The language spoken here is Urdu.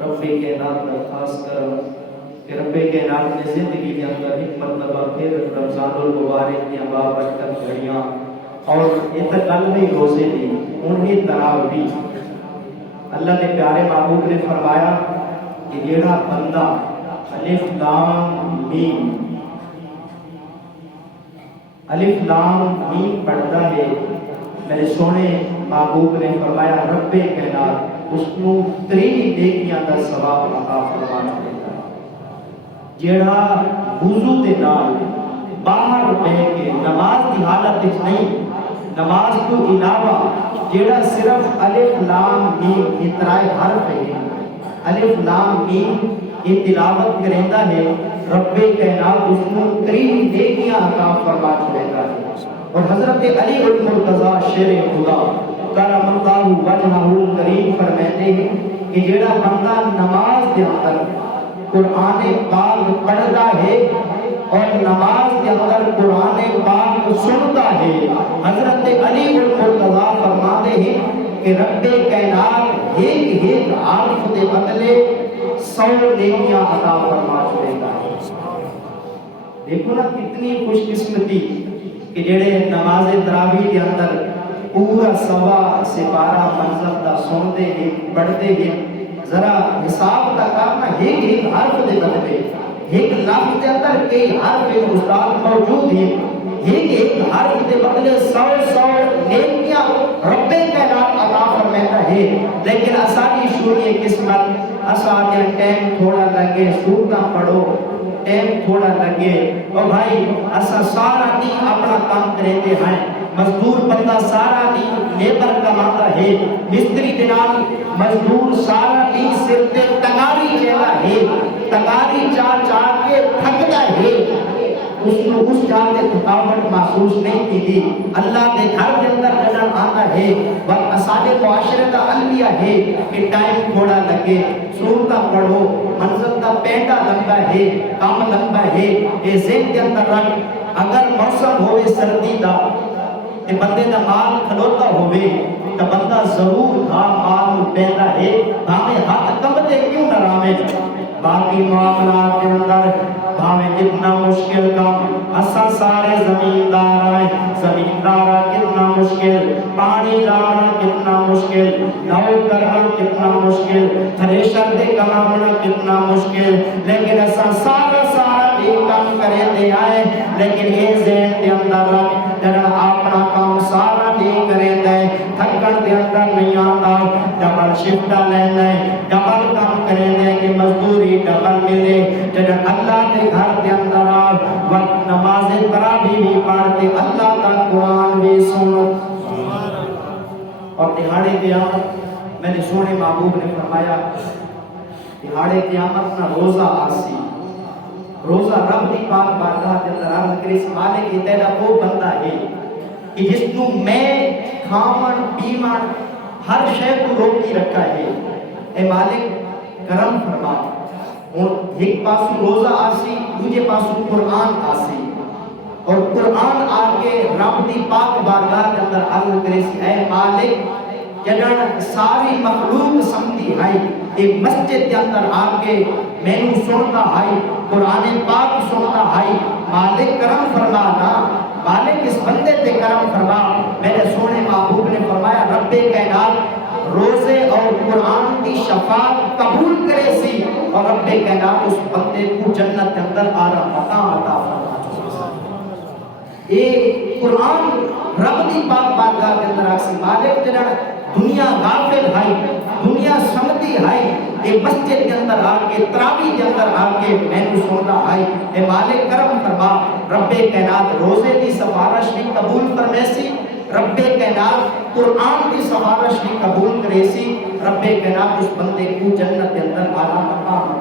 رب کائنات درخواست کروں کہ رب کائنات نے زندگی کے اندر ایک مرتبہ پھر رمضان المبارک کی بابرکت گھڑیاں اور اتقلبی روزے دی انہیں تراوی اللہ نے پیارے محبوب نے فرمایا کہ جیڑا بندہ الف لام میم پڑھتا ہے میرے سونے محبوب نے فرمایا رب کائنات اس کو 3 نیکیاں دا ثواب عطا فرما دیتا ہے۔ جیڑا وضو دے نال باہر بیٹھ کے نماز کی حالت وچ نہیں، نماز تو علاوہ جیڑا صرف الف لام میم اترائے حرف ہے، الف لام میم یہ تلاوت کریندا ہے، رب کائنات اس کو 3 نیکیاں عطا فرما دیتا ہے۔ اور حضرت علی المرتضی شیر خدا کرم اللہ وجہہ کریم فرماتے ہیں کہ جیڑا بندہ نماز کے اندر قرآن پاک پڑھتا ہے اور نماز کے اندر قرآن پاک سنتا ہے، حضرت علی المرتضی فرماتے ہیں کہ رب کائنات ایک حرف کے بدلے 100 نیکیاں عطا فرما دیتا ہے۔ دیکھو نا کتنی خوش قسمتی کہ جڑے نماز تراویح کے اندر پورا سوا سے 12 منزل دا سنتے ہیں پڑھتے ہیں، ذرا حساب کا کرنا ایک حرف دے بدلے ایک لفظ کے اندر کئی حرف استاد موجود ہیں، ایک حرف دے بدلے 100 نیکیاں رب کائنات عطا فرماتا ہے۔ لیکن آسانی شروع قسمت آسان ٹائم تھوڑا لگے سورتاں پڑھو ٹائم تھوڑا لگے اور بھائی اسا سارا دن اپنا کام کرتے ہیں، مزدور بندہ سارا دن لیبر کماتا ہے، مستری دنال مزدور سارا دن سر تے تگاری چلا ہے، تگاری چاہ کے تھکتا ہے، اس نے اس جاتے تھکاوٹ محسوس نہیں کی تھی۔ اللہ کے گھر کے اندر جنر آتا ہے وقت اسانے معاشرے کا انبیاء ہے کہ ٹائم تھوڑا لگے سورتہ پڑھو، منزل کا پیٹا لمبا ہے، کام لمبا ہے، یہ ذہن کے اندر رکھ اگر موسم ہوئے سردی دا کہ بندے دا مال کھلوتا ہوئے تو بندہ ضرور تھا مال پیدا ہے، ہمیں ہاتھ کمبتے کیوں نہ رامے باقی معاملات کے اندر ہمیں کتنا مشکل کام اسا سارے زمیندار آئے، زمیندارہ کتنا مشکل، پانی لانا کتنا مشکل، نو کرنا کتنا مشکل، تھریشر دے کمانا کتنا مشکل، لیکن اسا سارا بھی کام کرے دے آئے، لیکن یہ ذہن دے اندر رکھ جنہا اپنا کام سارا بھی کرے دے تھکن دے اندر نہیں آتا، ڈبل شفٹہ لینا ہے، ڈبل کام کرے دے کہ مزدوری ڈبل ملے، جنہا اللہ دے گھر دے اندر آ وقت نماز تراویح بھی پڑھتے اللہ کا قرآن بھی سنو۔ اور دہاڑے قیامت میں نے سونے محبوب نے فرمایا دہاڑے قیامت نہ روزہ آسی، روزہ رب دی پاک بارگاہ کے اندر عرض کرے مالک یہ تیرا وہ بندہ ہے کہ جس کو میں کھامن پیمن ہر شے کو روکی رکھا ہے، اے مالک کرم فرما۔ اور ایک پاسو روزہ آسی دوسرے پاسو قرآن آسی، اور قرآن آگے رب دی پاک بارگاہ کے اندر عرض کرے اے مالک جنہاں ساری مخلوق سمجھی ہے ایک مسجد کے اندر آگے میں نے سنتا ہے قرآن پاک سنتا ہے، مالک کرم فرمانا، مالک اس بندے تے کرم فرما۔ میرے سونے محبوب نے فرمایا رب کائنات روزے اور قرآن کی شفاعت قبول کرے سی اور رب کائنات اس بندے کو جنت کے اندر آرہ مقام عطا فرما۔ یہ قرآن رب دی پاک بارگاہ کے اندر آسی مالک جنہاں دنیا غافل ہے، دنیا سمجھی ہے، یہ مسجد کے اندر آکے تراویح کے اندر آکے میں نے سنتا ہے اے مالک کرم فرما، رب کائنات روزے کی سفارش بھی قبول فرمیسی، رب کائنات قرآن کی سفارش بھی قبول کریسی، رب کائنات اس بندے کو جنت کے اندر آلہ مقام